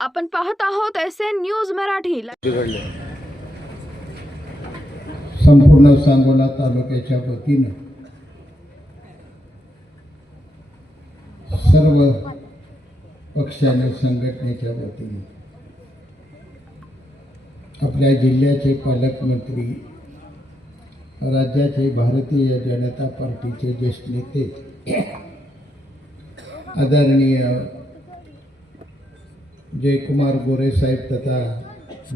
आपण पाहत आहोत एस एन न्यूज मराठी. संपूर्ण सांगोला तालुक्याच्या वतीनं सर्व पक्ष आणि संघटनेच्या वतीने आपल्या जिल्ह्याचे पालकमंत्री राज्याचे भारतीय जनता पार्टीचे ज्येष्ठ नेते आदरणीय जयकुमार गोरे साहेब तथा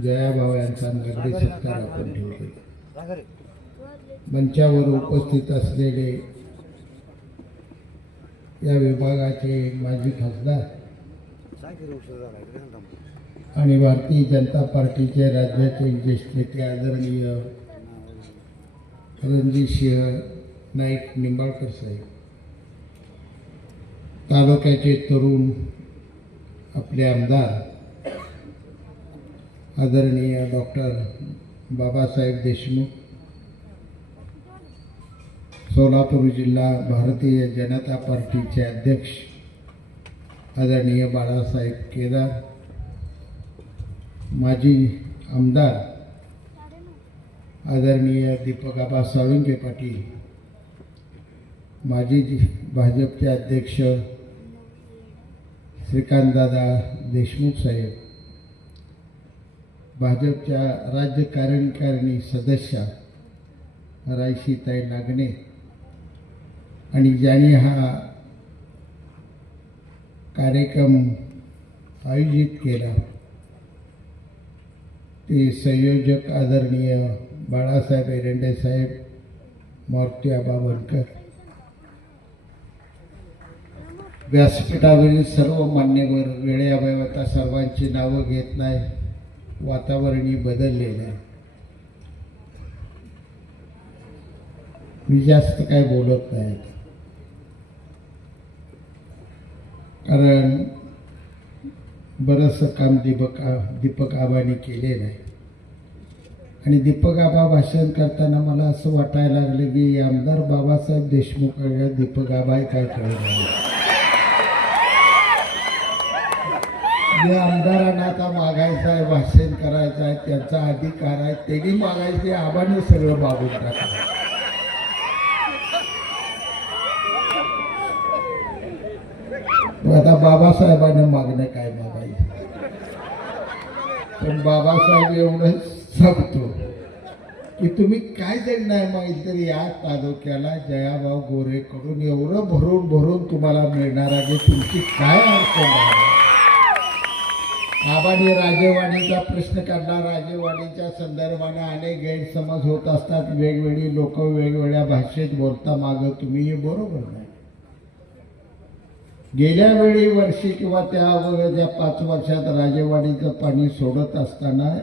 जयाभाव यांचा नागरी सत्कार आपण ठेवतो. मंचावर उपस्थित असलेले या विभागाचे माजी खासदार आणि भारतीय जनता पार्टीचे राज्याचे ज्येष्ठ नेते आदरणीय रणजितसिंह नाईक निंबाळकर साहेब तालुक्याचे तरुण आपले आमदार आदरणीय डॉक्टर बाबासाहेब देशमुख सोलापूर जिल्हा भारतीय जनता पार्टीचे अध्यक्ष आदरणीय बाळासाहेब केदार माजी आमदार आदरणीय दीपक आबा साळुंके पाटील माजी भाजपचे अध्यक्ष श्रीकांतदादा देशमुख साहेब भाजपच्या राज्य कार्यकारिणी सदस्या रायशीताई नागणे आणि ज्यांनी हा कार्यक्रम आयोजित केला ते संयोजक आदरणीय बाळासाहेब एरंडे साहेब मोर्त्या आबा व्यासपीठावरील सर्व मान्यवर वेळेअभावी आता सर्वांची नावं घेत नाही. वातावरणी बदललेलं आहे. मी जास्त काय बोलत नाही. कारण बरंचसं काम दीपक आ दीपक आबांनी केलेलं आहे. आणि दीपक आबा भाषण करताना मला असं वाटायला लागलं की आमदार बाबासाहेब देशमुख आहे, दीपक आबा काय कळलं नाही. जे आमदारांना आता मागायचं आहे भाषण करायचं आहे त्यांचा अधिकार आहे त्यांनी मागायचे आबाने सगळं मागून टाकलं. आता बाबासाहेबांना मागणं काय मागायचं? पण बाबासाहेब एवढं सांगतो की तुम्ही काय जरी नाही मागितलं तरी या तालुक्याला जयाभाऊ गोरेकडून एवढं भरून भरून तुम्हाला मिळणार आहे. तुमची काय अडचण आहे? आबाने राजेवाडीचा प्रश्न काढला. राजेवाडीच्या संदर्भाने अनेक गैरसमज होत असतात. वेगवेगळी लोक वेगवेगळ्या भाषेत बोलता माग तुम्ही हे बरोबर नाही. गेल्या वेळी वर्षी किंवा त्या अगोदरच्या पाच वर्षात राजेवाडीचं पाणी सोडत असताना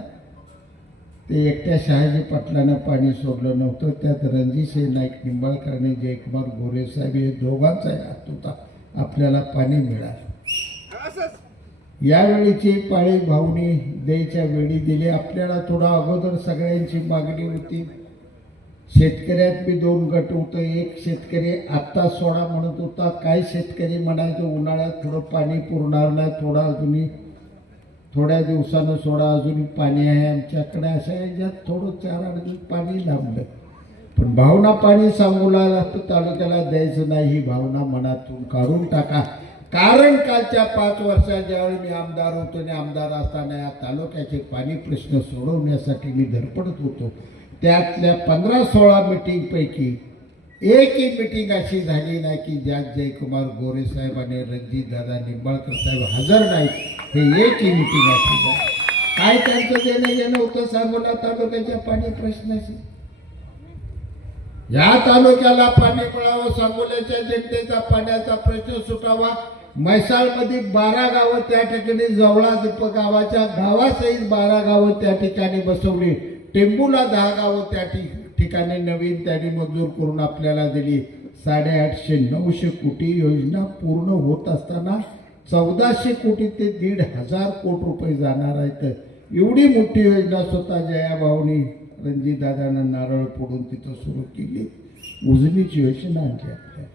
ते एकट्या शहाजी पाटलानं पाणी सोडलं नव्हतं. त्यात रणजितसिंह नाईक निंबाळकर आणि जयकुमार गोरेसाहेब हे दोघांचा हात होता. आपल्याला पाणी मिळालं. यावेळीची पाळी भावनी द्यायच्या वेळी दिली. आपल्याला थोडा अगोदर सगळ्यांची मागणी होती. शेतकऱ्यात बी दोन गट होतं. एक शेतकरी आत्ता सोडा म्हणत होता. काय शेतकरी म्हणायचं उन्हाळ्यात थोडं पाणी पुरणार नाही. थोडा अजूनही थोड्या दिवसानं सोडा. अजून पाणी आहे आमच्याकडे. अशा याच्यात थोडं चार आठ दिवस पाणी लांबलं. पण भावना पाणी सांगूला तालुक्याला द्यायचं नाही. ही भावना मनातून काढून टाका. कारण कालच्या पाच वर्षात ज्यावेळी मी आमदार होतो आणि आमदार असताना या तालुक्याचे पाणी प्रश्न सोडवण्यासाठी मी धडपडत होतो. त्यातल्या पंधरा सोळा मिटिंगपैकी एकही मिटिंग अशी झाली नाही की ज्यात जयकुमार गोरे साहेब आणि रणजितदादा निंबाळकर साहेब हजर नाहीत. हे एकही मिटिंग अशी झाली काय त्यांचं देणं घेणं होतं सांगोला तालुक्याच्या पाणी प्रश्नाशी? या तालुक्याला पाणी मिळावं सांगोल्याच्या जनतेचा पाण्याचा प्रश्न सुटावा म्हैसाळमध्ये बारा गावं त्या ठिकाणी जवळा गावाच्या गावासहित बारा गावं त्या ठिकाणी बसवली. टेंबूला दहा गावं त्या ठिकाणी नवीन त्यांनी मंजूर करून आपल्याला दिली. साडेआठशे नऊशे कोटी योजना पूर्ण होत असताना चौदाशे कोटी ते दीड हजार कोटी रुपये जाणार आहेत. एवढी मोठी योजना स्वतः जयाभाऊनी रणजितदादांना नारळ फोडून तिथं सुरू केली. उजनीची योजना आणली आपल्या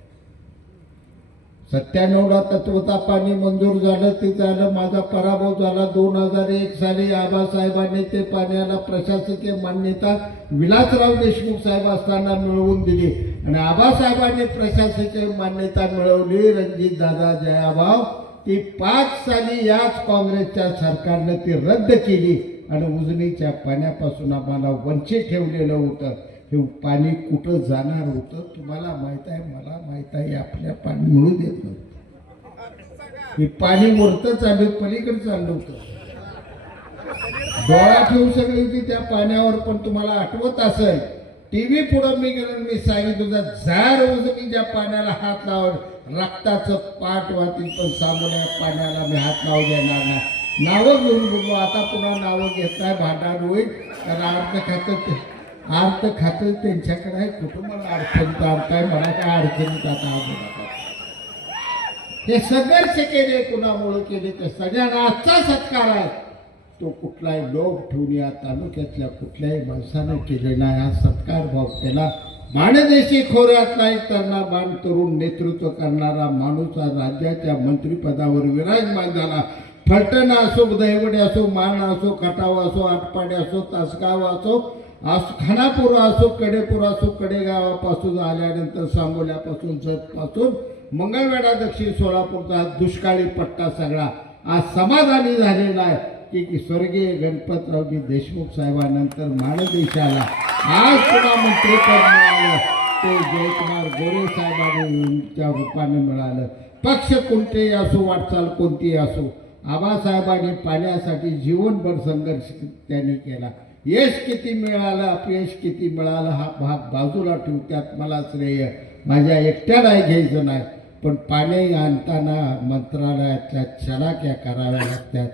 सत्त्याण्णवला तत्वता पाणी मंजूर झालं ते झालं माझा पराभव झाला. दोन हजार एक साली आबासाहेबांनी ते पाण्याला प्रशासकीय मान्यता विलासराव देशमुख साहेब असताना मिळवून दिली. आणि आबासाहेबांनी प्रशासकीय मान्यता मिळवली. रणजित दादा जयाभाव ती पाच साली याच काँग्रेसच्या सरकारनं ती रद्द केली. आणि उजनीच्या पाण्यापासून आम्हाला वंचित ठेवलेलं होतं. हे पाणी कुठं जाणार होतं तुम्हाला माहीत आहे? मला माहीत आहे आपल्या पाणी मिळू देत नव्हतं. हे पाणी वरतं चालू पलीकडे चाललं होतं. डोळा ठेवू सगळी होती त्या पाण्यावर पण तुम्हाला आठवत असेल टीव्ही पुढं मी गेलो मी सांगितलं होतं की ज्या पाण्याला हात लावून रक्ताचं पाठ वाहतील पण सामोऱ्या पाण्याला मी हात लावू देणार नाही. नावं घेऊन बोललो आता पुन्हा नावं घेताय भांडार होईल कारण अर्थ खातं अर्थ खातं त्यांच्याकडे आहे कुटुंबाला अडचणीत अर्थ मला अडचणीत आता हे संघर्ष केले कुणामुळे केले तर सगळ्यांना आजचा सत्कार आहे. तो कुठलाही लोभ ठेवून या तालुक्यातल्या कुठल्याही माणसानं केलेला हा सत्कार भाव केला. माणदेशी खोऱ्यातला एक त्यांना बाण तरुण नेतृत्व करणारा माणूस हा राज्याच्या मंत्रिपदावर विराजमान झाला. फलटण असो दैवडे असो मान असो खटाव असो आटपाडे असो तासगाव असो खानापूर असो कडेपूर असो कडेगावापासून आल्यानंतर सांगोल्यापासून जतपासून मंगळवेढा दक्षिण सोलापूरचा दुष्काळी पट्टा सगळा आज समाधानी झालेला आहे. की की स्वर्गीय गणपतरावजी देशमुख साहेबांनंतर मानदेशाला आज पुन्हा मंत्रिपद मिळालं. ते जयकुमार गोरे साहेबांच्या रूपाने मिळालं. पक्ष कोणतेही असो वाटचाल कोणतीही असो आबासाहेबांनी पाण्यासाठी जीवनभर संघर्ष त्यांनी केला. यश किती मिळालं अपयश किती मिळालं हा भाग बाजूला ठेवत्यात मला श्रेय. माझ्या एकट्यालाही घ्यायचं नाही पण पाणी आणताना मंत्रालयातल्या चलाक्या कराव्या लागतात.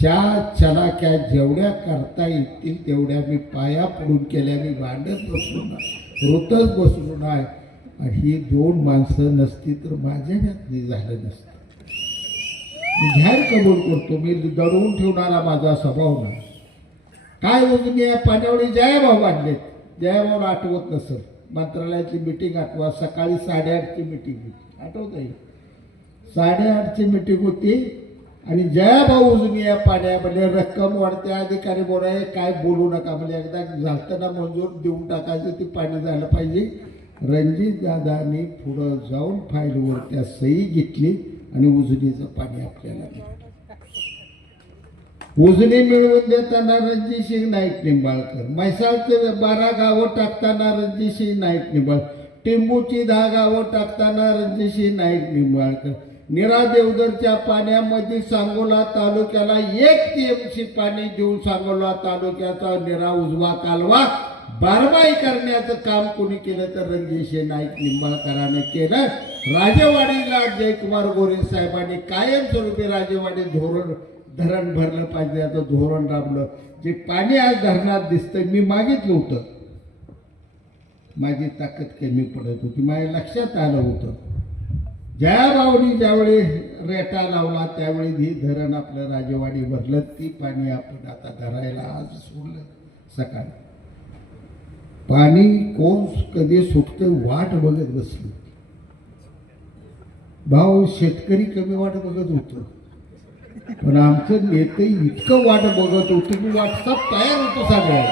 ज्या चलाक्या जेवढ्या करता येतील तेवढ्या मी पाया पडून केल्या मी भांडत बसलो नाही रोतच बसलो नाही. ही दोन माणसं नसती तर माझ्या नाही झालं नसतं. मी जाहीर कबूल करतो मी दडवून ठेवणारा माझा स्वभाव नाही. काय उजनी या पाण्यावळी जयाभाऊ वाढलेत जयाभाव आठवत नसेल. मंत्रालयाची मिटिंग आठवा सकाळी साडेआठची मिटिंग होती. आठवत आहे साडेआठची मिटिंग होती आणि जयाभाऊ उजनी या पाण्यामध्ये रक्कम वाढते अधिकारी बोलाय काय बोलू नका म्हणजे एकदा झालताना मंजूर देऊन टाकायचं ते पाणी झालं पाहिजे. रणजित दादानी पुढं जाऊन फाईलवर त्या सही घेतली आणि उजनीचं पाणी आपल्याला दिलं. उजनी मिळवून देताना रणजितसिंग नाईक निंबाळकर. म्हैसाळचे बारा गावं टाकताना रणजितसिंग नाईक निंबाळ टिंबूची दहा गावं टाकताना रणजितसिंग नाईक निंबाळकर. निरा देवघरच्या पाण्यामध्ये सांगोला तालुक्याला एक टीएमसी पाणी देऊन सांगोला तालुक्याचा निरा उजवा कालवा. बारबाई करण्याचं काम कोणी केलं तर रणजितसिंह नाईक निंबाळकराने केलं. राजेवाडीला जयकुमार गोरे साहेबांनी कायमस्वरूपी राजेवाडी धोरण धरण भरलं पाहिजे आता धोरण राबलं. जे पाणी आज धरणात दिसतंय मी मागितलं होतं. माझी ताकद कमी पडत होती. माझ्या लक्षात आलं होतं. ज्या रावणी ज्यावेळी रेटा लावला त्यावेळी हे धरण आपलं राजेवाडी भरलं ती पाणी आपण आता धरायला आज सोडलं सकाळी. पाणी कोण कधी सुटतं वाट बघत बसली. भाऊ शेतकरी कमी वाट बघत होतो. पण आमचं नेते इतकं वाट बघत होतं की वाटसाप तयार होतो सगळं.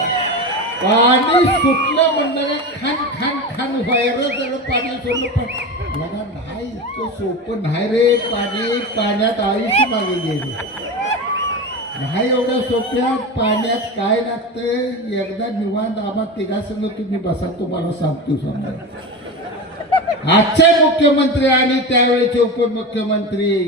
पाणी सुटलं म्हणलं खान खान खान व्हायरं सगळं पाणी सोडलं. पण मला नाही इतकं सोपं नाही रे पाणी पाण्यात आयुष्य मागे गेले. नाही एवढ्या सोप्या पाण्यात काय लागतंय? एकदा निवांत आम्हा तिघासंग तुम्ही बसा तुम्हाला सांगतो समजा. आजचे मुख्यमंत्री आणि त्यावेळेचे उपमुख्यमंत्री.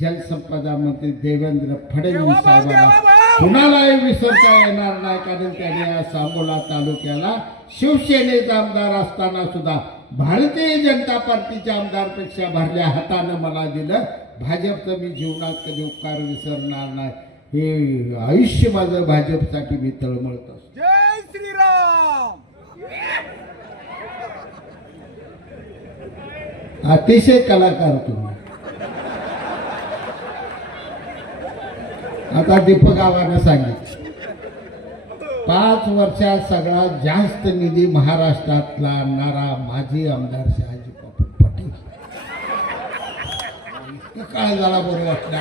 जलसंपदा मंत्री देवेंद्र फडणवीस साहेबांना कुणालाही विसरता येणार नाही कारण त्याने या सांगोला तालुक्याला शिवसेनेचा आमदार असताना सुद्धा भारतीय जनता पार्टीच्या आमदारपेक्षा भरल्या हातानं मला दिलं. भाजपचं मी जीवनात कधी उपकार विसरणार नाही. हे आयुष्य माझं भाजपसाठी मी तळमळत असतो. जय श्रीराम! अतिशय कलाकार तुम्ही. आता दीपक आव्हानं सांगितलं. पाच वर्षात सगळ्यात जास्त निधी महाराष्ट्रातला आणणारा माजी आमदार शहाजी बापू पटेल. का काय झाला बरं वाटलं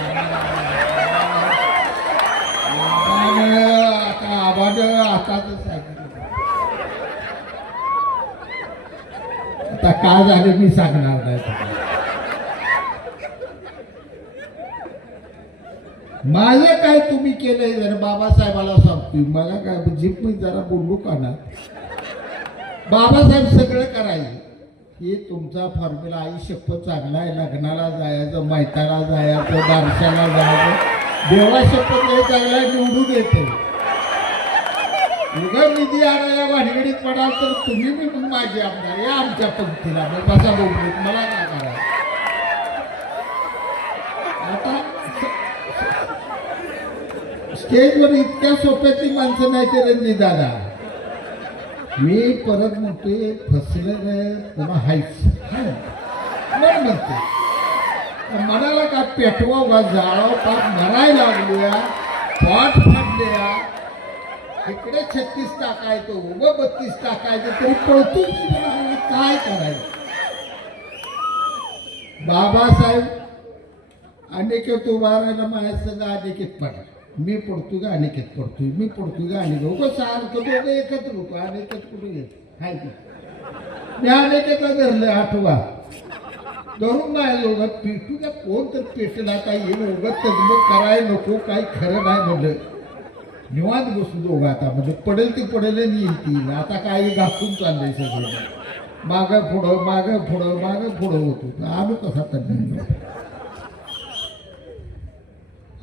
आता आबानं आता सांगितलं. आता काय झालं मी सांगणार नाही तुम्हाला. माझं काय तुम्ही केलंय जर बाबासाहेबाला सांगतोय? मला काय जीप मी जरा बोलू का ना? बाबासाहेब सगळं करायचं. हे तुमचा फॉर्म्युला आई शपथ चांगला आहे लग्नाला जायचं मैताला जायचं बारशाला जायचं. देवा शपथ नाही चांगला आहे, निवडून येते उगा निधी आणायला भानगडीत पडाल तर तुम्ही मी माझी माझे आमदार या आमच्या पंक्तीला. मग बसा बोलत मला काय करायचं आता स्टेजवर इतक्या सोप्याची माणसं नाही ते रणजित दादा मी परत म्हणतोय फसलं नाही हायच. नाही म्हणते. मनाला का पेटवा उगा जाळाव पाक मरायला लागल्या पाठ फाडल्या. इकडे छत्तीस टाकायचं उभं बत्तीस टाकायचं तरी पळतो काय करायचं? बाबासाहेब अनेक तो वारायला माझ्या सगळं अनेकेत पडा मी पडतो का अनेकेत पडतोय? मी पडतो का अनेक उगं सारखं दोघं एकत्र होतो. अनिकेत कुठे घेत हाय की. मी अनेकेतला धरलं आठवा. धरून नाही दोघं. पेटू का कोण तर पेटला काय येईल उगत तजमग कराय नको काही खरं नाही म्हणलं निवांत बसू दोघं आता. म्हणजे पडेल ती पडेल आणि येईल ती. आता काय घासून चाललंय सगळं. मागं पुढं मागं पुढं मागं पुढं होतो. आम्ही कसा तज्ञ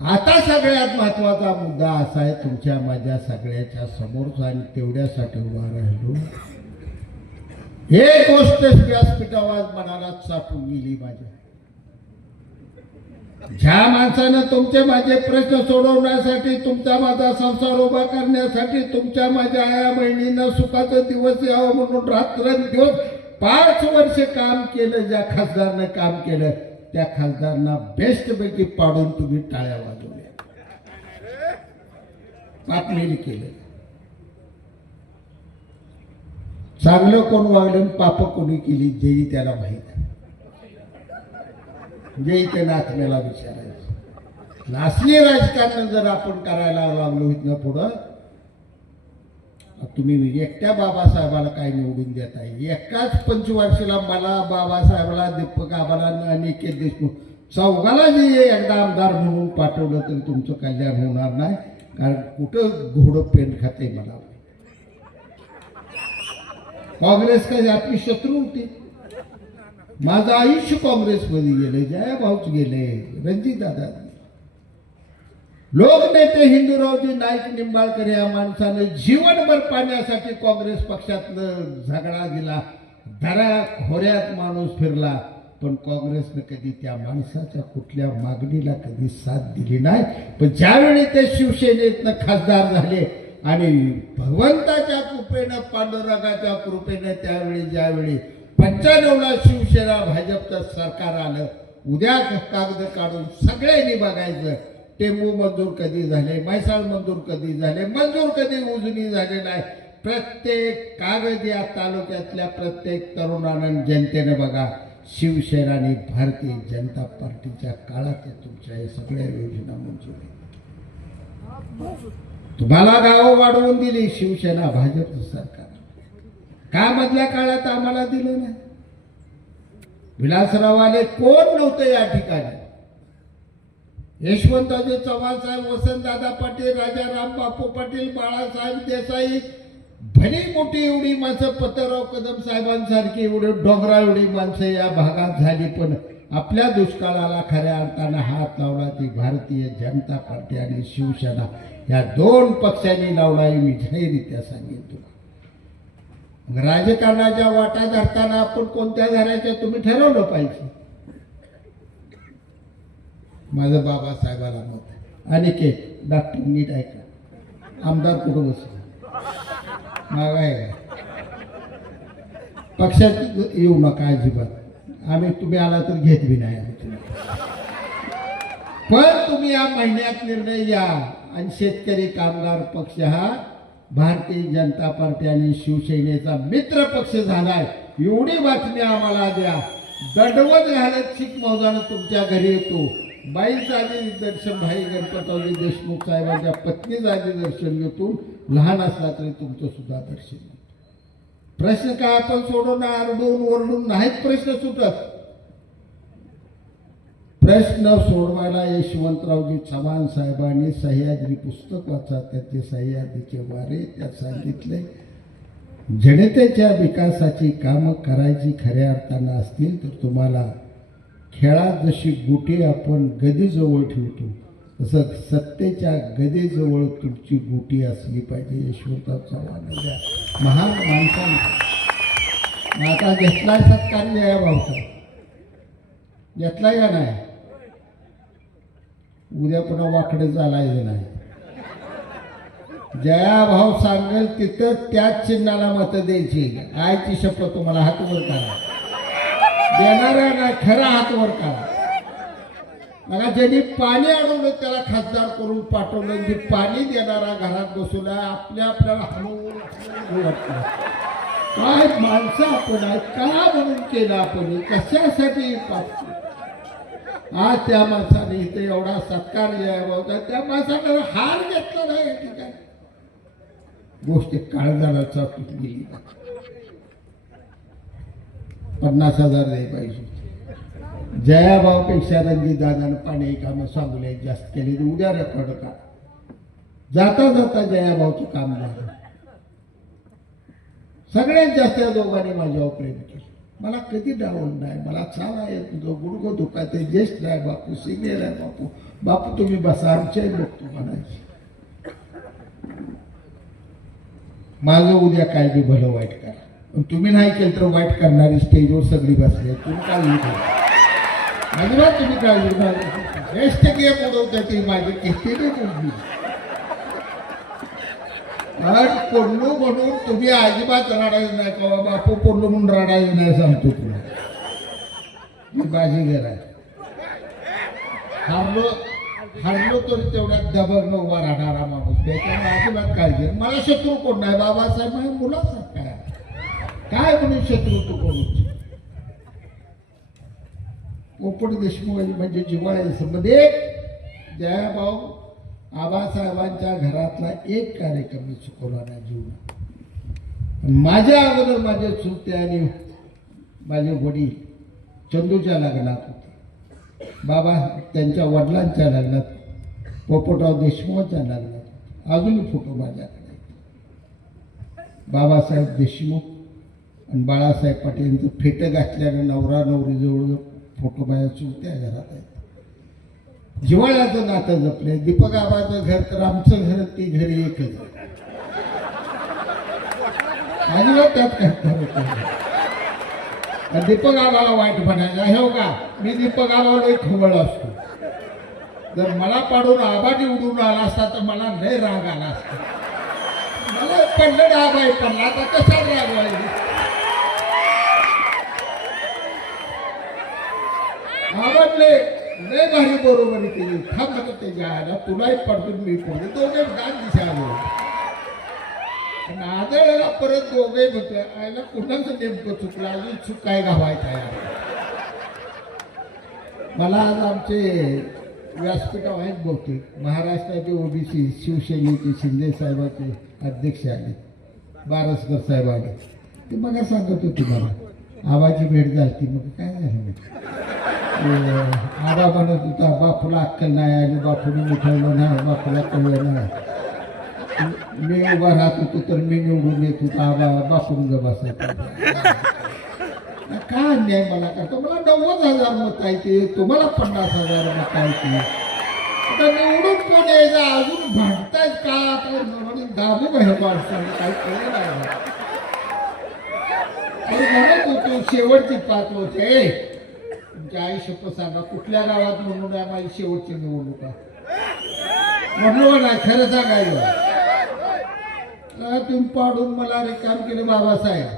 आता सगळ्यात महत्त्वाचा मुद्दा असा आहे तुमच्या माझ्या सगळ्याच्या समोरचा आणि तेवढ्यासाठी उभा राहिलो. हे गोष्ट व्यासपीठावर मनाला साठून गेली माझ्या. ज्या माणसानं तुमचे माझे प्रश्न सोडवण्यासाठी तुमचा माझा संसार उभा करण्यासाठी तुमच्या माझ्या आया बहिणींना सुखाचा दिवस यावं म्हणून रात्रंदिवस पाच वर्ष काम केलं ज्या खासदारनं काम केलं त्या खासदारांना बेस्ट पैकी पाडून तुम्ही टाळ्या वाजवल्या. पापलेली केलं. चांगलं कोण वागलं पाप कोणी केली जेही त्याला माहीत. जेही त्या आत्म्याला विचारायचं. असले राजकारण जर आपण करायला लागलो इथनं पुढं तुम्ही एकट्या बाबासाहेबाला काय निवडून देत आहे एकाच पंचवार्षिला मला बाबासाहेबाला दीपक आबाला आणि देशमुख चौघाला जे एकदा आमदार म्हणून पाठवलं तरी तुमचं कल्याण होणार नाही. कारण कुठं घोडं पेंट खाते मला? काँग्रेस काही आपली शत्रू होती? माझं आयुष्य काँग्रेसमध्ये गेले जयाभाऊच गेले रणजित दादा लोकनेते हिंदूरावजी नाईक निंबाळकर या माणसानं जीवनभर पाण्यासाठी काँग्रेस पक्षातनं झगडा दिला. दऱ्या खोऱ्यात माणूस फिरला पण काँग्रेसनं कधी त्या माणसाच्या कुठल्या मागणीला कधी साथ दिली नाही. पण ज्यावेळी ते शिवसेनेतनं खासदार झाले आणि भगवंताच्या कृपेनं पांडुरंगाच्या कृपेनं त्यावेळी ज्यावेळी पंच्याण्णवला शिवसेना भाजपचं सरकार आलं उद्या कागद काढून सगळ्यांनी बघायचं टेंबू मंजूर कधी झाले म्हैसाळ मंजूर कधी झाले मंजूर कधी उजनी झाले नाही. प्रत्येक कागद या तालुक्यातल्या प्रत्येक तरुणानं जनतेने बघा शिवसेना आणि भारतीय जनता पार्टीच्या काळात तुमच्या या सगळ्या योजना मंजूर आहेत. तुम्हाला गावं वाढवून दिली शिवसेना भाजप सरकार. का मधल्या काळात आम्हाला दिलं नाही? विलासराव आले कोण नव्हतं या ठिकाणी? यशवंतराजे चव्हाण साहेब वसंतदादा पाटील राजाराम बापू पाटील बाळासाहेब देसाई भली मोठी एवढी माणसं पतराव कदम साहेबांसारखी एवढे डोंगरा एवढी माणसं या भागात झाली पण आपल्या दुष्काळाला खऱ्या अर्थानं हात लावला ती भारतीय जनता पार्टी आणि शिवसेना. या दोन पक्षांनी लावला हे मी जाहीररित्या सांगेन राजकारणाच्या वाटा धरताना आपण कोणत्या धरायच्या तुम्ही ठरवलं पाहिजे? माझं बाबासाहेबाला मत आहे. आणि के डॉक्टर नीट ऐका. आमदार कुठं बसले मागाय. का पक्षात येऊ नका अजिबात. आम्ही तुम्ही आला तर घेत बी नाही आम्ही पण तुम्ही या महिन्यात निर्णय या आणि शेतकरी कामगार पक्ष हा भारतीय जनता पार्टी आणि शिवसेनेचा मित्र पक्ष झालाय. एवढी बातमी आम्हाला द्या. दडवत घालत शिक मौजानं तुमच्या घरी येतो. बाईंचं आधी दर्शन भाई गणपतरावजी देशमुख साहेबांच्या पत्नीचं आधी दर्शन घेतो लहान असला तरी तुमचं सुद्धा दर्शन प्रश्न काय आपण सोडून आरडून ओरडून नाहीत प्रश्न सुटत. प्रश्न सोडवायला यशवंतरावजी चव्हाण साहेबांनी सह्याद्री पुस्तक वाचा त्याचे सह्याद्रीचे वारे त्यात सांगितले. जनतेच्या विकासाची कामं करायची खऱ्या अर्थानं असतील तर तुम्हाला खेळात जशी गुटी आपण गदीजवळ ठेवतो तसं सत्तेच्या गदीजवळ तुमची गुटी असली पाहिजे यशवंतराव चव्हाण या महान माणसाने. आता घेतलाय सत्कार या भाऊचा. घेतला का नाही? उद्या पुन्हा वाकडे चालायचं नाही? जया भाऊ सांगेल तिथं त्याच चिन्हाला मतं द्यायची. आयची शपथ तुम्हाला हातवर करा. देणाऱ्या खरा हात वर काढा मला ज्यांनी पाणी अडवलं त्याला खासदार करून पाठवलं. जे पाणी देणारा घरात बसून आपल्या आपल्याला हलवून काय माणसं आपण आहे का म्हणून केलं आपण कशासाठी पाठवलं आज त्या माणसाने इथे एवढा सत्कार द्यावा होता त्या माणसाने हार घेतला नाही ठिकाणी. गोष्ट काळजाला तुटलेली पन्नास हजार द्याय पाहिजे. जयाभाऊपेक्षा रणजित दादानं पाणी कामं चांगले जास्त केली उद्या रेकॉर्ड का? जाता जाता जयाभाऊचं काम झालं. सगळ्यात जास्त या दोघांनी माझ्यावर प्रेम केलं. मला कधी डावल नाही. मला चाला येत नव्हतं गुडघं दुखायचं ज्येष्ठ आहे बापू सिनियर आहे बापू. बापू तुम्ही बसा आमच्याही बघतो म्हणायचे. माझं उद्या काय बी भलं वाईट करा. तुम्ही नाही केलं तर वाईट करणारी स्टेजवर सगळी बसली आहे. तुम्ही काळजी करा अजिबात तुम्ही काळजी करा श्रेष्ठ गेम उडवता ती माझी किती बी मुलगी आज म्हणून तुम्ही अजिबात रडायचं नाही का? बापू पोडलो म्हणून रडायचं नाही सांगतो तुला. मी बाजीगर आहे हारलो हरलो तरी तेवढ्यात दबग उभा राहणारा माणूस. त्याच्यामुळे अजिबात काळजी मला शत्रू कोण नाही? बाबासाहेब मुलासाहेब. काय म्हणून शत्रू तू कोणी पोपट देशमुख म्हणजे जिव्हाळ्याचे संबंध जयाभाऊ आबासाहेबांच्या घरातला एक कार्यक्रम मी चुकवला नाही जीवनात. माझ्या अगोदर माझे चुकते आणि माझे वडील चंदूच्या लग्नात होते. बाबा त्यांच्या वडिलांच्या लग्नात पोपटराव देशमुखच्या लग्नात अजूनही फोटो माझ्याकडे बाबासाहेब देशमुख आणि बाळासाहेब पाटील यांचं फेटं घातल्यानं नवरा नवरीजवळ फोटो माझ्या चुलत्या घरात आहेत. जिवाळ्याचं नातं जपले दीपक आबाचं घर तर आमचं घर ती घरी एकच आहे. अजिबात त्यात काय दीपक आबाला वाईट म्हणायला हे हो का मी दीपक आबाला एक खवळ असतो. जर मला पाडून आबा निवडून आला असता तर मला लय राग आला असता. मला पडलं डाग पडला तर कसा राग व्हायला आवडले लय भारी बरोबर केली थांब आता ते जायला. तुलाही पडतो मी पडतो दोघे गान दिसा आणि आदळला परत दोघे म्हटलं आयला कुणाचं नेमकं चुकलं? अजून चूक काय गावायचं आहे मला आज आमचे व्यासपीठावर आहेत बहुतेक. महाराष्ट्राचे ओबीसी शिवसेनेचे शिंदे साहेबाचे अध्यक्ष आले. बारसकर साहेब आले. ते मग सांगत होते मला. आवाजी भेट झाली. मग काय झालं? ते आबा म्हणत होता बापूला अक्कल नाही आणि बापूने मिठवलं नाही बापूला कळलं नाही मी उभा राहत होतो तर मी निवडून येत होतो आबा बापून ग बसायचं काय अन्याय मला करतो? मला नव्वद हजार मत आहे. ते तुम्हाला पन्नास हजार मत आहे ते आता निवडून कोण यायचं अजून भांडतायत का आता दाबू का हे माणसाने काही कळलं नाही म्हणत होतो शेवटची पाच वर्ष. तुमच्या आई शपथ सांगा कुठल्या गावात म्हणून आहे माझी शेवटची निवडणुका म्हणलो म्हणलं ना खरं सांगायला तुम्ही पाडून मला रिकाम केले बाबासाहेब.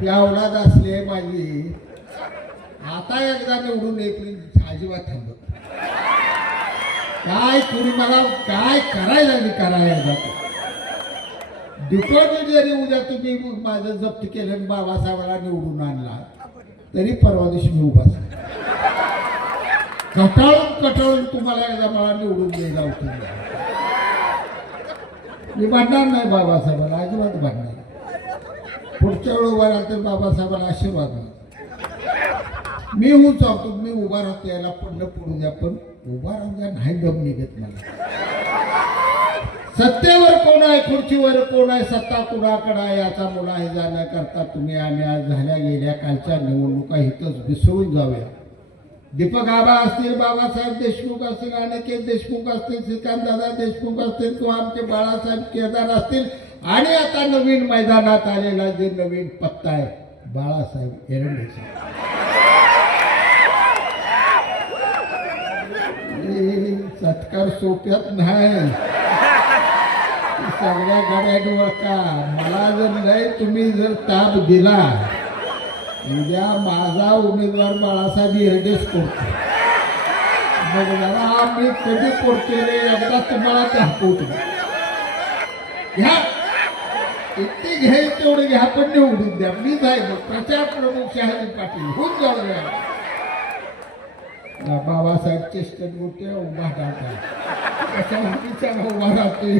ही औलाद असले माझी आता एकदा निवडून येईल अजिबात थांबत काय तुम्ही मला काय करायला मी करायला डिपॉझिट जरी उद्या तुम्ही माझं जप्त केलं आणि बाबासाहेबाला निवडून आणला तरी परवा दिवशी मी उभा झालो. कटाळून कटाळून तुम्हाला एकदा मला निवडून द्यायला उठून मी भांडणार नाही बाबासाहेबाला अजिबात भांडणार नाही. पुढच्या वेळ उभा राहते बाबासाहेबाला आशीर्वाद मी होऊन चालतो मी उभा राहतो याला पडलं पडू द्या पण उभा राहून द्या नाही दम निघत मला. सत्तेवर कोण आहे खुर्चीवर कोण आहे सत्ता कुणाकडे आहे याचा मुला हे जाण्याकरता तुम्ही आम्ही आज झाल्या गेल्या कालच्या निवडणुका इथंच विसरून जाऊया. दीपक आबा असतील बाबासाहेब देशमुख असतील अनिकेत देशमुख असतील श्रीकांतदादा देशमुख असतील किंवा आमचे बाळासाहेब केदार असतील. आणि आता नवीन मैदानात आलेला जे नवीन पत्ता आहे बाळासाहेब एरंडे साहेब. सत्कार सोप्यात नाही. सगळ्या गाड्या का मला जर नाही तुम्ही जर ताप दिला उद्या माझा उमेदवार बाळासाहेब एरडेच करतो मग जरा मी कधी करतो रे? एकदा तुम्हाला दाखवतो घ्या. किती घ्याय तेवढं घ्या पण निवडून द्या. मी जाईल मग प्रचार प्रमुख शहाजी पाटील होऊन जाऊया बाबासाहेब चेष्टन मोठे उभा राहतात कशा उंचीचा उभा राहतोय?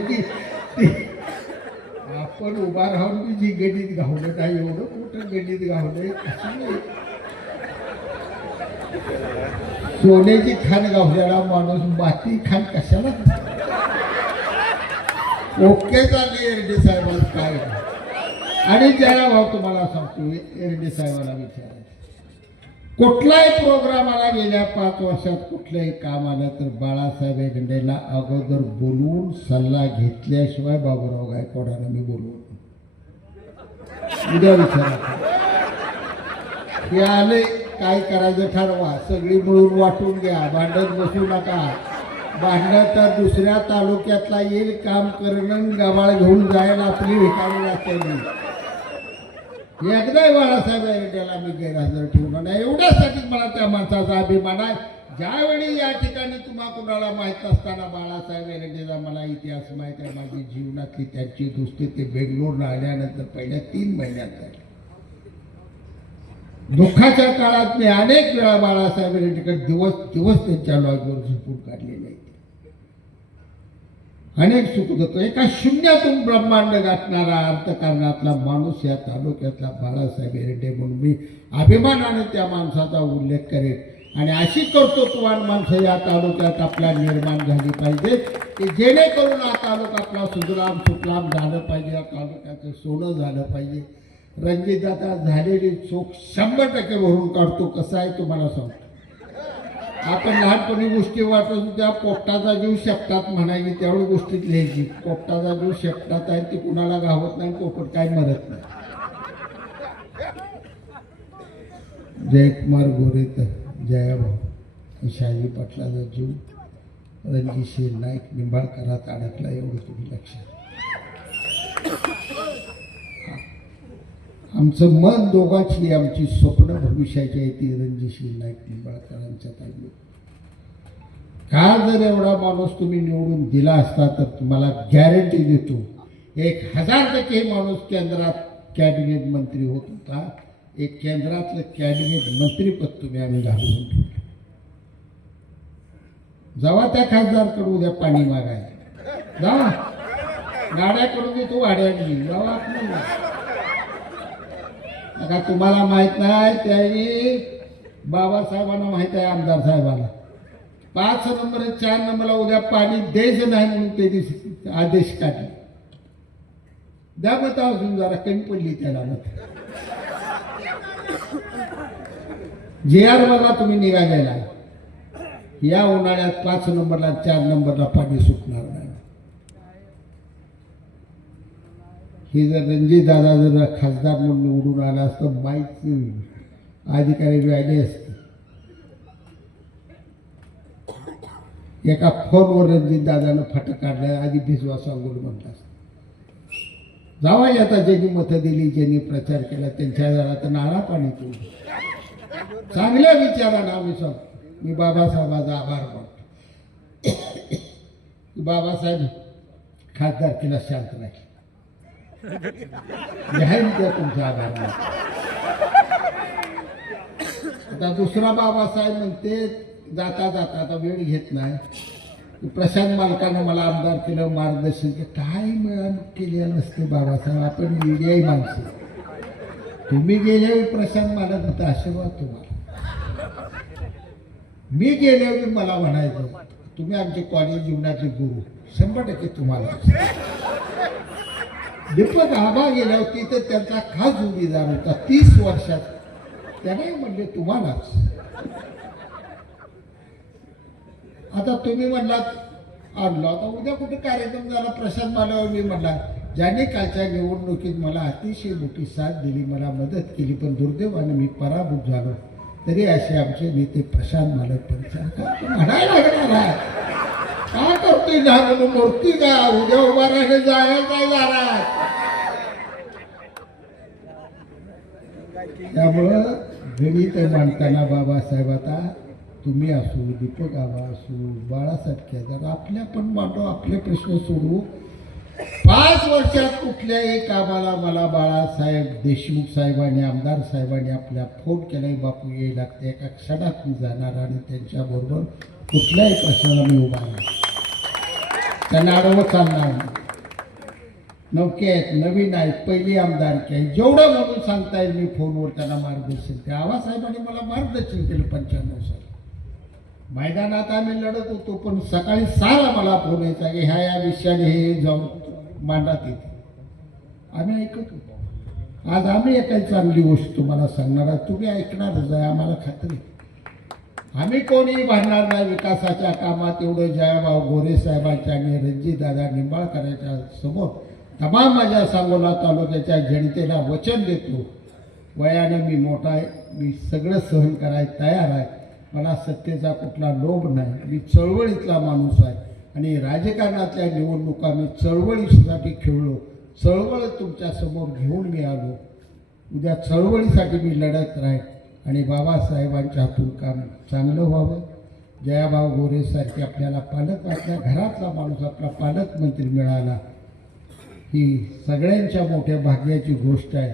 पण उभा राहून मी जी गणित घावलं नाही एवढं मोठं गणित घावलंय. कसं नाही सोन्याची खाण गावलेला माणूस माती खाण कशाला? ओके चालली एरडे साहेबांना काय? आणि ज्याला भाऊ तुम्हाला सांगतो एरडे साहेबांना विचार. कुठलाही प्रोग्रामाला गेल्या पाच वर्षात कुठलंही काम आलं तर बाळासाहेब हेगडेला अगोदर बोलवून सल्ला घेतल्याशिवाय बाबूराव गायकवाडांना मी बोलवून उद्या विचारा. हे आले काय करायचं ठरवा. सगळी मिळून वाटून घ्या. भांडत बसू नका. भांडण तर दुसऱ्या तालुक्यातला येईल. काम करणं गबाळ घेऊन जायला आपली विकावी लागते एकदाही बाळासाहेब एरंडेला मी गैरहजर ठेवणार नाही. एवढ्यासाठीच मला त्या माणसाचा अभिमान आहे. ज्यावेळी या ठिकाणी तुम्हा कुणाला माहीत नसताना बाळासाहेब एरंडेचा मला इतिहास माहीत आहे. माझी जीवनातली त्यांची दोस्ती ते बेंगलोरला आल्यानंतर पहिल्या तीन महिन्यात झाली. दुःखाच्या काळात मी अनेक वेळा बाळासाहेब एरंडेकडे दिवस दिवस त्यांच्या लॉजवर झोपून काढलेले आहेत. अनेक सुख देतो एका शून्यातून ब्रह्मांड गाठणारा अर्थकारणातला माणूस या तालुक्यातला बाळासाहेब हेरडे म्हणून मी अभिमानाने त्या माणसाचा उल्लेख करेन. आणि अशी कर्तृत्ववान माणसं या तालुक्यात आपल्या निर्माण झाली पाहिजे की जेणेकरून हा तालुका आपला सुजलाम सुफलाम झालं पाहिजे या तालुक्याचं सोनं झालं पाहिजे. रणजितदादा झालेली चूक शंभर टक्के भरून काढतो कसं आहे तुम्हाला सांगतो. आपण लहानपणी गोष्टी वाटत होत्या पोपटाचा जीव शेपटात म्हणायची त्यावेळी गोष्टीत लिहायची. पोपटाचा जीव शेपटात आहे ती कुणाला गावत नाही पोपट काय मरत नाही. जयकुमार गोरेत जयाभाऊ शाही पाटलाचा जीव रणजितसिंह नाईक निंबाळकरात अडकला एवढं तुम्ही लक्षात आमचं मन दोघांची आमची स्वप्न भविष्याची आहे ती रणजितसिंह नाईक निंबाळकरांच्या ताईने. का जर एवढा माणूस तुम्ही निवडून दिला असता तर तुम्हाला गॅरंटी देतो. एक हजार टक्के माणूस केंद्रात कॅबिनेट मंत्री होत होता. एक केंद्रातलं कॅबिनेट मंत्रीपद तुम्ही आम्ही घालून ठेवलं. जावा त्या खासदारकडे उद्या पाणी मागायला. जावा. गाड्या करून देतो वाड्यांनी जावा आपलं का तुम्हाला माहीत नाही त्याही बाबासाहेबांना माहीत आहे आमदार साहेबांना. पाच नंबर चार नंबरला उद्या पाणी द्यायचं नाही म्हणून ते आदेश काढले. द्या मत अजून जरा कमी पडली त्याला मत जे आर बघा तुम्ही निघालेला या उन्हाळ्यात पाच नंबरला चार नंबरला पाणी सुटणार नाही. हे जर रणजितदादा जर खासदार म्हणून निवडून आला असतं माईक अधिकारी राहिले असते. एका फोनवर रणजित दादानं फटक काढला आधी भिजवा सांगून म्हटलं असतं. जावा आता ज्यांनी मतं दिली ज्यांनी प्रचार केला त्यांच्या घरात नारा पाणी तू चांगल्या विचारानं आम्ही सांगतो. मी बाबासाहेबाचा आभार मानतो. बाबासाहेब खासदार केला शांत राहील. जाहीर द्या तुमचा आधार आता दुसरा बाबासाहेब म्हणते जाता जाता आता वेळ घेत नाही. प्रशांत मालकानं मला आमदार केलं मार्गदर्शन केलं. काय मिळाम केलेलं नसते बाबासाहेब आपण मीडियाही माणसं. तुम्ही गेल्यावर प्रशांत मालक होता आशीर्वाद तुम्हाला. मी गेल्यावर मला म्हणायचं तुम्ही आमचे कॉलेज जीवनातले गुरु शंभर टक्के तुम्हाला. दीपक आबा होती तर त्यांचा खास जोडीदार होता. तीस वर्षात. त्याने म्हणले तुम्हालाच. आता तुम्ही म्हणलात आणलो. आता उद्या कुठे कार्यक्रम झाला? प्रशांत मालावर मी म्हणला ज्याने कालच्या निवडणुकीत मला अतिशय मोठी साथ दिली मला मदत केली पण दुर्दैवाने मी पराभूत झालो. तरी असे आमचे नेते प्रशांत मालक पण म्हणायला लागणार आहे काय करतोय झालं मूर्ती का उद्या उभा राहिले जायला काय जाणार त्यामुळं गणित मांडताना बाबासाहेब आता तुम्ही असू दीपक आबा असू बाळासाहेब केदार आपल्या पण मांडू आपले प्रश्न सोडू पाच वर्षात कुठल्याही कामाला मला बाळासाहेब देशमुख साहेबांनी आमदार साहेबांनी आपल्या फोन केलाय बापू येईल लागते एका क्षणात मी जाणार आणि त्यांच्याबरोबर कुठल्याही प्रश्नाला मी उभा नाही. त्यांना अडवत चालणार नौके आहेत नवीन आहेत पहिली आमदारकी आहे. जेवढं म्हणून सांगता येईल मी फोनवर त्यांना मार्गदर्शन केलं आबासाहेबांनी मला मार्गदर्शन केलं पंच्याण्णव साली. मैदानात आम्ही लढत होतो पण सकाळी सहाला मला फोन यायचा की ह्या या विषयाने हे जाऊन मांडात येते. आम्ही ऐकत होतो. आज आम्ही एकाही चांगली गोष्ट तुम्हाला सांगणार आहे तुम्ही ऐकणारच आहे आम्हाला खात्री आम्ही कोणी भरणार नाही विकासाच्या कामात. एवढं जयाभाऊ गोरे साहेबांच्या आणि रणजितदादा निंबाळकरांच्या समोर तमाम माझ्या सांगोला तालुक्याच्या जनतेला वचन देतो. वयाने मी मोठा आहे. मी सगळं सहन करायला तयार आहे. मला सत्तेचा कुठला लोभ नाही. मी चळवळीतला माणूस आहे. आणि राजकारणातल्या निवडणुका मी चळवळीसाठी खेळलो. चळवळ तुमच्यासमोर घेऊन मी आलो. उद्या चळवळीसाठी मी लढत राहील आणि बाबासाहेबांच्या हातून काम चांगलं व्हावं. जयाभाऊ गोरेसारखे आपल्याला पालक आपल्या घरातला माणूस आपला पालकमंत्री मिळाला. ही सगळ्यांच्या मोठ्या भाग्याची गोष्ट आहे.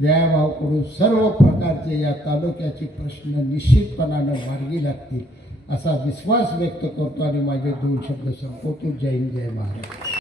जयाभाऊकडून सर्व प्रकारचे या तालुक्याचे प्रश्न निश्चितपणानं मार्गी लागतील असा विश्वास व्यक्त करतो आणि माझे दोन शब्द संपवतो. जय हिंद जय महाराज